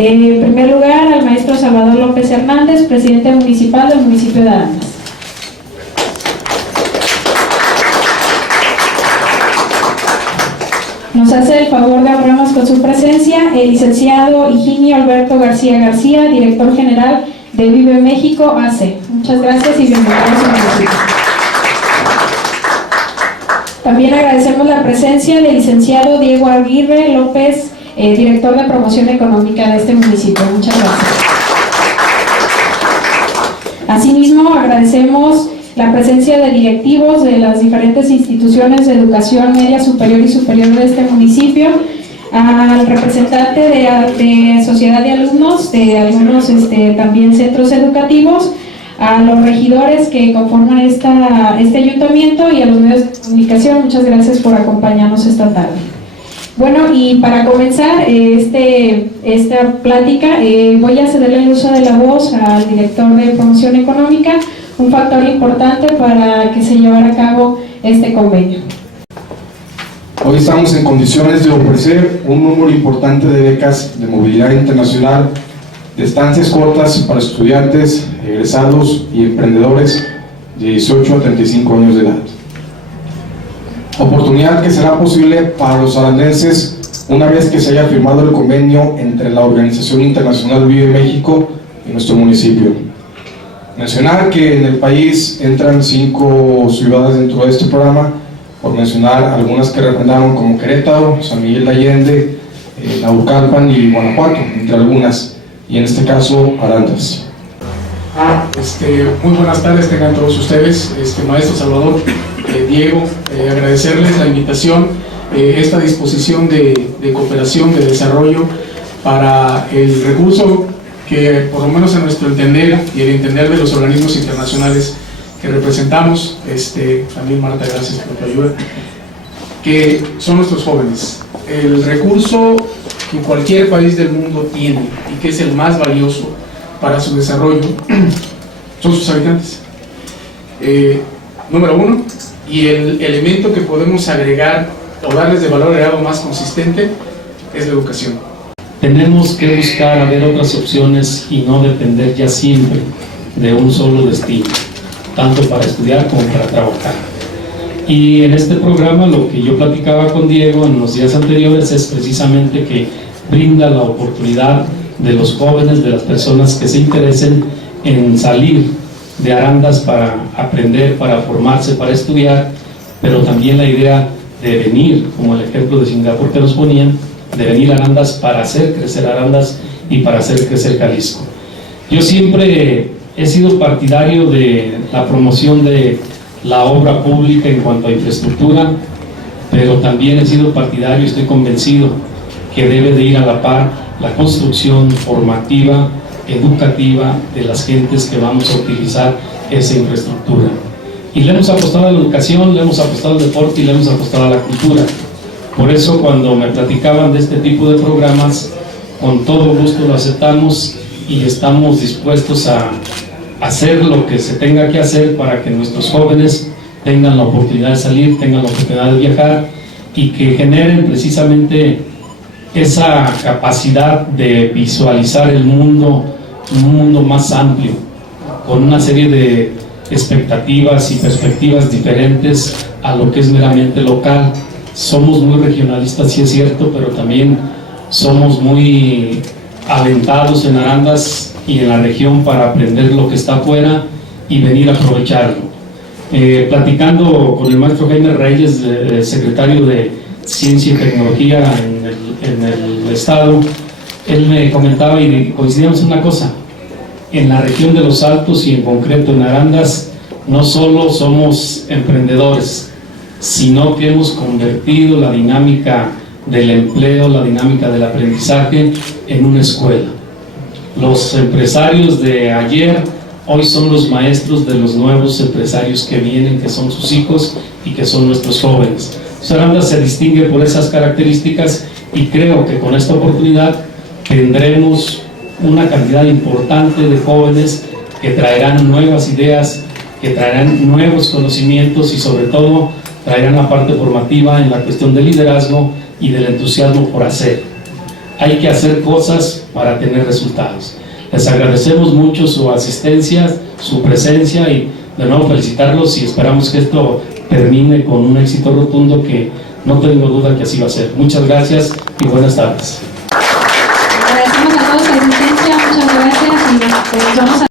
En primer lugar, al maestro Salvador López Hernández, presidente municipal del municipio de Arandas. Nos hace el favor de honrarnos con su presencia el licenciado Higinio Alberto García García, director general de Vive México AC. Muchas gracias y bienvenidos a municipio. También agradecemos la presencia del licenciado Diego Aguirre López, director de promoción económica de este municipio. Muchas gracias. Asimismo, agradecemos la presencia de directivos de las diferentes instituciones de educación media, superior y superior de este municipio, al representante de sociedad de alumnos, de algunos también centros educativos, a los regidores que conforman este ayuntamiento y a los medios de comunicación. Muchas gracias por acompañarnos esta tarde. Bueno, y para comenzar esta plática, voy a cederle el uso de la voz al director de promoción económica, un factor importante para que se llevara a cabo este convenio. Hoy estamos en condiciones de ofrecer un número importante de becas de movilidad internacional, de estancias cortas para estudiantes, egresados y emprendedores de 18 a 35 años de edad. Oportunidad que será posible para los arandenses una vez que se haya firmado el convenio entre la Organización Internacional Vive México y nuestro municipio. Mencionar que en el país entran 5 ciudades dentro de este programa, por mencionar algunas que representaron como Querétaro, San Miguel de Allende, Naucalpan y Guanajuato, entre algunas, y en este caso Arandas. Muy buenas tardes tengan todos ustedes, maestro Salvador, Diego, agradecerles la invitación, esta disposición de cooperación, de desarrollo para el recurso que por lo menos en nuestro entender y el entender de los organismos internacionales que representamos, también Marta, gracias por tu ayuda, que son nuestros jóvenes. El recurso que cualquier país del mundo tiene y que es el más valioso para su desarrollo son sus habitantes. Número uno, y el elemento que podemos agregar o darles de valor agregado más consistente es la educación. Tenemos que buscar a ver otras opciones y no depender ya siempre de un solo destino, tanto para estudiar como para trabajar. Y en este programa lo que yo platicaba con Diego en los días anteriores es precisamente que brinda la oportunidad de los jóvenes, de las personas que se interesen en salir de Arandas para aprender, para formarse, para estudiar, pero también la idea de venir, como el ejemplo de Singapur que nos ponían, de venir a Arandas para hacer crecer Arandas y para hacer crecer Jalisco. Yo siempre he sido partidario de la promoción de la obra pública en cuanto a infraestructura, pero también he sido partidario y estoy convencido que debe de ir a la par la construcción formativa, educativa de las gentes que vamos a utilizar esa infraestructura. Y le hemos apostado a la educación, le hemos apostado al deporte y le hemos apostado a la cultura. Por eso cuando me platicaban de este tipo de programas, con todo gusto lo aceptamos y estamos dispuestos a hacer lo que se tenga que hacer para que nuestros jóvenes tengan la oportunidad de salir, tengan la oportunidad de viajar y que generen precisamente esa capacidad de visualizar el mundo, un mundo más amplio, con una serie de expectativas y perspectivas diferentes a lo que es meramente local. Somos muy regionalistas, sí es cierto, pero también somos muy aventados en Arandas y en la región para aprender lo que está afuera y venir a aprovecharlo. Platicando con el maestro Jaime Reyes, secretario de Ciencia y Tecnología en el Estado, él me comentaba y coincidíamos en una cosa: en la región de los Altos y en concreto en Arandas no solo somos emprendedores, sino que hemos convertido la dinámica del empleo, la dinámica del aprendizaje en una escuela. Los empresarios de ayer hoy son los maestros de los nuevos empresarios que vienen, que son sus hijos y que son nuestros jóvenes. Arandas se distingue por esas características y creo que con esta oportunidad tendremos una cantidad importante de jóvenes que traerán nuevas ideas, que traerán nuevos conocimientos y sobre todo traerán la parte formativa en la cuestión del liderazgo y del entusiasmo por hacer. hay que hacer cosas para tener resultados. Les agradecemos mucho su asistencia, su presencia y de nuevo felicitarlos y esperamos que esto termine con un éxito rotundo que no tengo duda que así va a ser. Muchas gracias y buenas tardes. Agradecemos a todos la asistencia, muchas gracias y pues vamos a